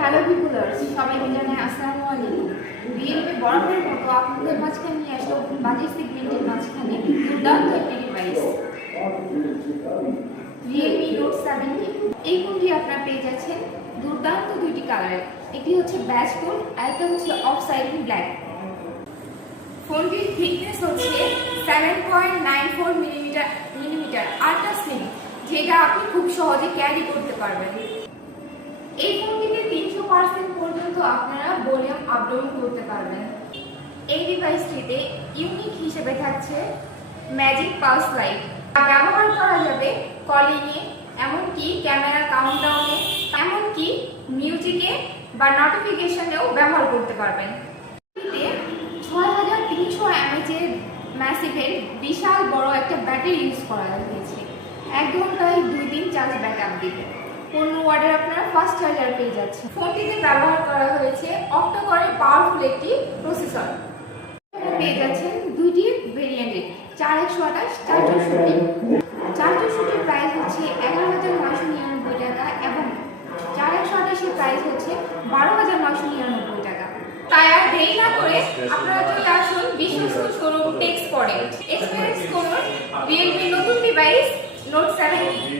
Hello viewers, সবাইকে জানাই আসসালামু আলাইকুম। রিয়েলমি বরাবরের মতো আপনাদের মাঝখানে নিয়ে আসলো বাজেট সেগমেন্টের মাঝখানে দুর্দান্ত একটি ডিভাইস রিয়েলমি নোট 70। এই ফোনটি আপনারা পেয়ে যাচ্ছেন দুর্দান্ত দুইটি কালারের, একটি হচ্ছে ব্যাজ গোল্ড আর একটা হচ্ছে অফ সাইড ব্ল্যাক। ফোনটির থিকনেস হচ্ছে 7.94 মিলিমিটার আল্ট্রা স্লিম, যেটা আপনি খুব সহজে ক্যারি করতে পারবেন। এই ফোনটিতে 300% পর্যন্ত আপনারা ভলিউম আপ ডাউন করতে পারবেন। এই ডিভাইসটিতে ইউনিক হিসেবে থাকছে ম্যাজিক পালস লাইট, ব্যবহার করা যাবে কলিংয়ে, এমনকি ক্যামেরা কাউন্টডাউনে, এমনকি মিউজিকে বা নোটিফিকেশনেও ব্যবহার করতে পারবেন। এতে 6300 mAh এর ম্যাসিভের বিশাল বড় একটা ব্যাটারি ইউজ করা হয়েছে। 1 ঘন্টায় 2 দিন চার্জ ব্যাকআপ দিবে। 15 ওয়াটের আপনারা ফাস্ট চার্জার পেয়ে যাচ্ছে। ফোনটিতে ব্যবহার করা হয়েছে অক্টা-কোরের পাওয়ারফুল একটি প্রসেসর। পেয়ে যাচ্ছেন দুইটি ভেরিয়েন্টে, 4128, 464। 464 প্রাইস হচ্ছে 11,999 টাকা এবং 4128 এর প্রাইস হচ্ছে 12,999 টাকা। তাই আর দেরি না করে আপনারা চলে আসুন বিশ্বস্ত শোরুম টেক্সপোর্টে। এক্সপিরিয়েন্স করুন রিয়েলমি নতুন ডিভাইস নোট 70।